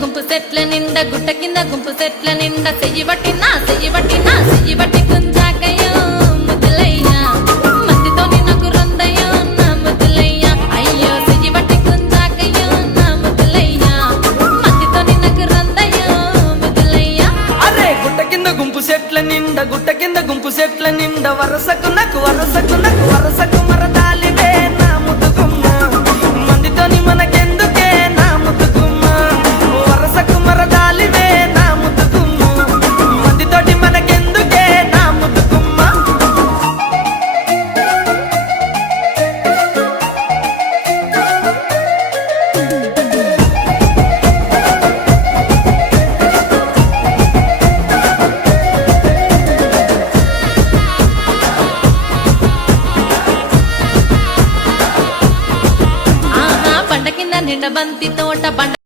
గుంపు సెట్ల నిండా గుట్ట కింద గుంపు సెట్ల నిండా చెయ్యి బట్టి గుంజాకయ్యో ముద్దులయ్యా మందితోని నాకు రొందయ్యో నా ముద్దులయ్యా అయ్యో చెయ్యి బట్టి గుంజాకయ్యో నా ముద్దులయ్యా మందితోని నాకు రొందయ్యో ముద్దులయ్యా. అరే గుట్ట కింద గుంపు సెట్ల నిండా వరసకు మరదాలివే నా ముద్దుగుమ్మ మందితోని మనకెందుకే నా ముద్దుగుమ్మ వరసకు మరదాలివే నా ముద్దుగుమ్మ మందితోటి మనకెందుకే నా ముద్దుగుమ్మ. బండ కింద నిండ బంతి తోట